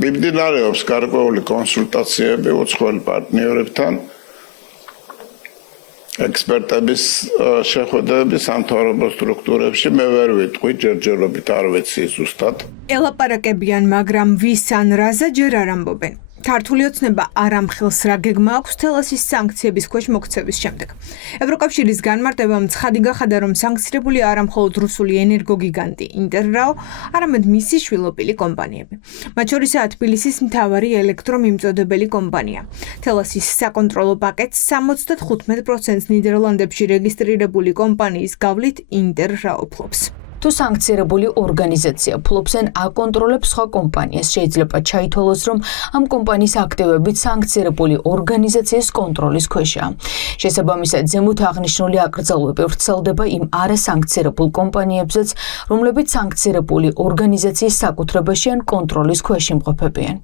მიმდინარეობს გარკვეული კონსულტაციები უცხოელ პარტნიორებთან ექსპერტების შეხვედრების სამთავრობო სტრუქტურებში მე ვერ ვიტყვი ჯერჯერობით არ ვიცი ზუსტად. ელაპარაკებიან, მაგრამ ვის ან რაზე ჯერ არ ამბობენ. ქართული ოცნება არ ამხელს რა გეგმა აქვს თელასის სანქციების ქვეშ მოქცევის შემდეგ. ევროკავშირის განმარტებამ ცხადი გახადა, რომ სანქცირებული არა მხოლოდ რუსული ენერგოგიგანტი ინტერრაო, არამედ მისი შვილობილი კომპანიები. მათ შორისაა თბილისის მთავარი ელექტრომიმწოდებელი კომპანია. თელასის საკონტროლო პაკეტს 75% ნიდერლანდებში რეგისტრირებული კომპანიის გავლით ინტერრაო ფლობს. თუ სანქცირებული ორგანიზაცია ფლობს ან აკონტროლებს სხვა კომპანიას, შეიძლება ჩაითვალოს, რომ ამ კომპანიის აქტივებით სანქცირებული ორგანიზაციის კონტროლის ქვეშაა. შესაბამისად, ზემოთ აღნიშნული აკრძალვები ვრცელდება იმ არასანქცირებულ კომპანიებზეც, რომლებიც სანქცირებული ორგანიზაციის საკუთრებაში ან კონტროლის ქვეშ იმყოფებიან.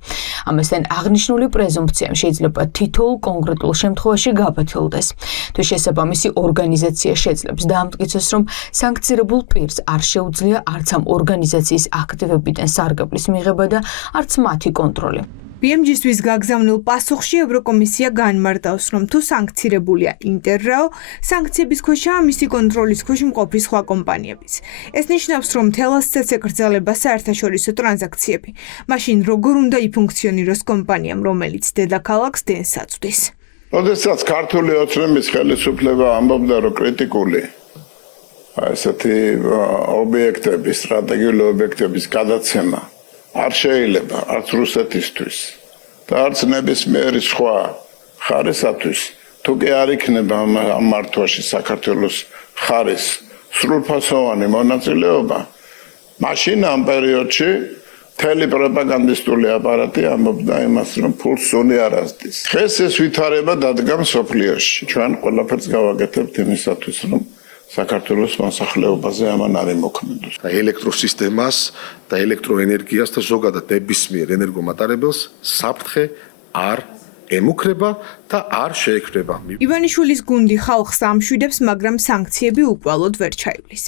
ამასთან აღნიშნული პრეზუმფცია შეიძლება თითოეულ კონკრეტულ შემთხვევაში გაბათილდეს. თუ შესაბამისი ორგანიზაცია შეძლებს დაამტკიცოს, რომ სანქცირებულ პირს არ შეუძლია არც ამ ორგანიზაციის აქტივებიდან სარგებლის მიღება და არც მათი კონტროლი. BMG-ისთვის გაგზავნილ პასუხში ევროკომისია განმარტავს, რომ თუ სანქცირებულია ინტერრაო, სანქციების ქვეშაა მისი კონტროლის ქვეშ მყოფი სხვა კომპანიებიც. ეს ნიშნავს, რომ თელასსაც ეკრძალება საერთაშორისო ტრანზაქციები. მაშინ როგორ უნდა იფუნქციონიროს კომპანიამ, რომელიც დედაქალაქს დენს აწვდის? როდესაც ქართული ოცნების ხელისუფლება ამბობდა, რომ კრიტიკული ესეთი ობიექტების, სტრატეგიული ობიექტების გადაცემა არ შეიძლება არც რუსეთისთვის და არც ნებისმიერი სხვა ხარისათვის, თუ კი არ იქნება ამ მართვაში საქართველოს ხარის სრულფასოვანი მონაწილეობა, მაშინ ამ პერიოდში მთელი პროპაგანდისტული აპარატი ამბობდა იმას, რომ ფულს სული არ ასდის. დღეს ეს ვითარება დადგა მსოფლიოში. ჩვენ ყველაფერს გავაკეთებთ იმისათვის, რომ საქართველოს მოსახლეობაზე ამან არ იმოქმედოს. ელექტროსისტემას და ელექტროენერგიას და ზოგადად ნებისმიერ ენერგომატარებელს საფრთხე არ ემუქრება და არ შეექმნება. ივანიშვილის გუნდი ხალხს ამშვიდებს, მაგრამ სანქციები უკვალოდ ვერ ჩაივლის.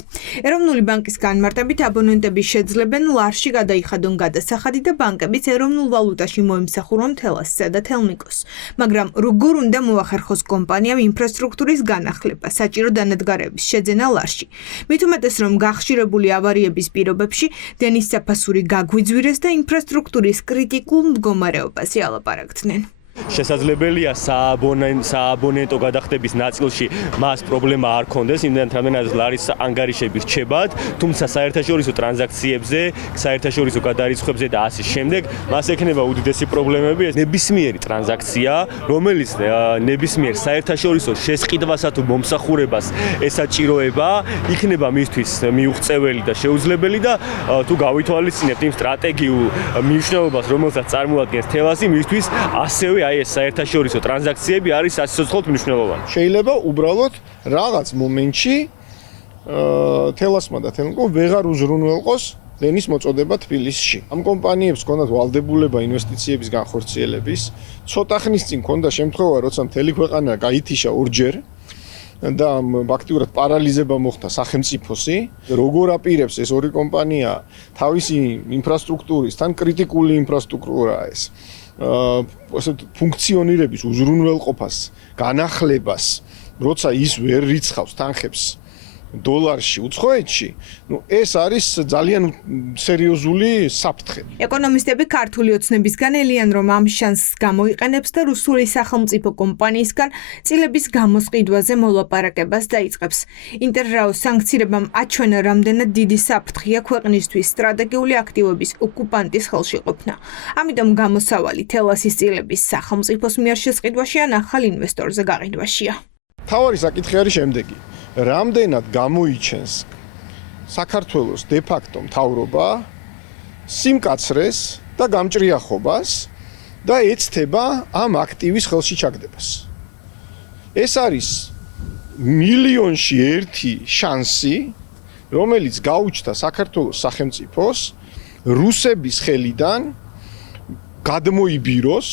ეროვნული ბანკის განმარტებით აბონენტები შეძლებენ ლარში გადაიხადონ გადასახადი და ბანკებიც ეროვნულ ვალუტაში მოემსახურონ თელასსა და თელნიკოს. მაგრამ როგორ უნდა მოახერხოს კომპანიამ ინფრასტრუქტურის განახლება, საჭირო დანადგარების შეძენა ლარში. მით უმეტეს, რომ გახშირებული ავარიების პირობებში დენის საფასური გაგვიძვირეს და ინფრასტრუქტურის კრიტიკულ მდგომარეობაზე ალაპარაკდნენ. შესაძლებელია სააბონენტო გადახდების ნაწილში მას პრობლემა არ ქონდეს, იმდენ რამდენადაც ლარის ანგარიშები რჩებათ, თუმცა საერთაშორისო ტრანზაქციებზე, საერთაშორისო გადარიცხვებზე და ასე შემდეგ, მას ექნება უდიდესი პრობლემები. ეს ნებისმიერი ტრანზაქცია, რომელიც ნებისმიერ საერთაშორისო შესყიდვასა თუ მომსახურებას ესაჭიროება, იქნება მისთვის მიუღწეველი და შეუძლებელი და თუ გავითვალისწინებთ იმ სტრატეგიულ მნიშვნელობას, რომელსაც წარმოადგენს თელასი, მისთვის ასევე ეს საერთაშორისო ტრანზაქციები არის სასიცოცხლოდ მნიშვნელოვანი. შეიძლება უბრალოდ რაღაც მომენტში თელასმა და თელნიკომ ვეღარ უზრუნველყოს დენის მოწოდება თბილისში. ამ კომპანიებს ჰქონდათ ვალდებულება ინვესტიციების განხორციელების. ცოტა ხნის წინ ჰქონდა შემთხვევა, როცა მთელი ქვეყანა გაითიშა ორჯერ და ფაქტიურად პარალიზება მოხდა სახელმწიფოსი. როგორ აპირებს ეს ორი კომპანია თავისი ინფრასტრუქტურის, თან კრიტიკული ინფრასტრუქტურაა ეს. ფუნქციონირების უზრუნველყოფას, განახლებას, როცა ის ვერ რიცხავს თანხებს დოლარში, უცხოეთში, ეს არის ძალიან სერიოზული საფრთხე. ეკონომისტები ქართული ოცნებისგან ელიან, რომ ამ შანსს გამოიყენებს და რუსული სახელმწიფო კომპანიისგან წილების გამოსყიდვაზე მოლაპარაკებას დაიწყებს. ინტერრაოს სანქცირებამ აჩვენა, რამდენად დიდი საფრთხეა ქვეყნისთვის სტრატეგიული აქტივების ოკუპანტის ხელში ყოფნა. ამიტომ გამოსავალი თელასის წილების სახელმწიფოს მიერ შესყიდვაში ან ახალ ინვესტორზე გაყიდვაშია. თავარი საკითხი არის შემდეგი. რამდენად გამოიჩენს საქართველოს დე-ფაქტო მთავრობა სიმკაცრეს და გამჭრიახობას და ეცდება ამ აქტივის ხელში ჩაგდებას. ეს არის მილიონში ერთი შანსი, რომელიც გაუჩნდა საქართველოს სახელმწიფოს რუსების ხელიდან გადმოიბიროს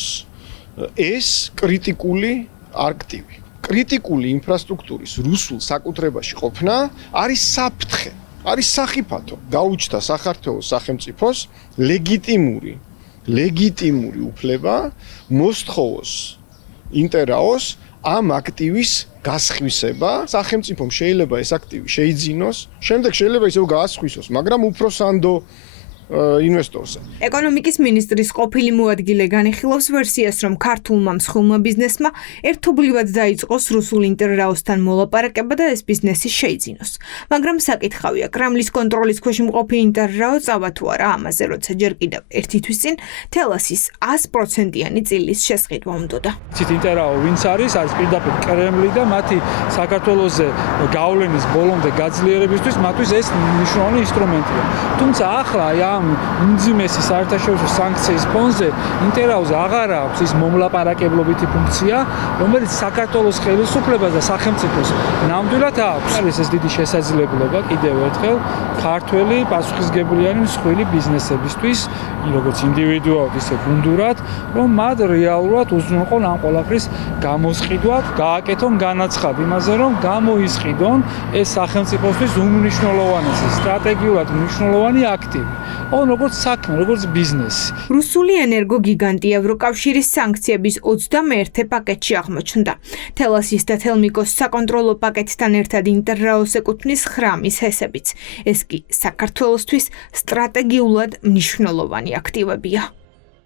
ეს კრიტიკული აქტივი. კრიტიკული ინფრასტრუქტურის რუსულ საკუთრებაში ყოფნა არის საფრთხე, არის სახიფათო. გაუჩნდა საქართველოს სახელმწიფოს ლეგიტიმური ლეგიტიმური უფლება მოსთხოვოს ინტერაოს ამ აქტივის გასხვისება. სახელმწიფომ შეიძლება ეს აქტივი შეიძინოს, შემდეგ შეიძლება ისევ გაასხვისოს, მაგრამ უფრო სანდო ინვესტორზე. ეკონომიკის მინისტრის ყოფილი მოადგილე განიხილავს ვერსიას, რომ ქართულმა მსხვილმა ბიზნესმა ერთობლივად დაიწყოს რუსულ ინტერრაოსთან მოლაპარაკება და ეს ბიზნესი შეიძინოს. მაგრამ საკითხავია, კრემლის კონტროლის ქვეშ მყოფი ინტერრაო წავა თუ არა ამაზე, როცა ჯერ კიდევ ერთი თვის წინ თელასის 100%-იანი წილის შესყიდვა უნდოდა. ცით ინტერაო ვინც არის პირდაპირ კრემლი და მათი საქართველოზე გავლენის ბოლომდე გაძლიერებისთვის მათთვის ეს მნიშვნელოვანი ინსტრუმენტია. თუმცა ახლა ამ უმძიმესი საერთაშორისო სანქციის ფონზე ინტერაოზე აღარ აქვს ის მომლაპარაკებლობითი ფუნქცია, რომელიც საქართველოს ხელისუფლებას და სახელმწიფოს ნამდვილად აქვს. არის ეს დიდი შესაძლებლობა კიდევ ერთხელ ქართველი პასუხისმგებლიანი მსხვილი ბიზნესებისთვის, როგორც ინდივიდუალურად, ისე გუნდურად, რომ მათ რეალურად უზრუნველყონ ამ ყველაფრის გამოსყიდვად, გააკეთონ განაცხადი იმაზე, რომ გამოისყიდონ ეს სახელმწიფოსთვის უმნიშვნელოვანესი, სტრატეგიულად მნიშვნელოვანი აქტივი. როგორც საქმე, როგორც ბიზნესი. რუსული ენერგოგიგანტი ევროკავშირის სანქციების 21 პაკეტში აღმოჩნდა. თელასის და თელმიკოს საკონტროლო პაკეტთან ერთად ინტერრაოს ეკუთვნის ხრამის ჰესებიც. ეს კი საქართველოსთვის სტრატეგიულად მნიშვნელოვანი აქტივებია.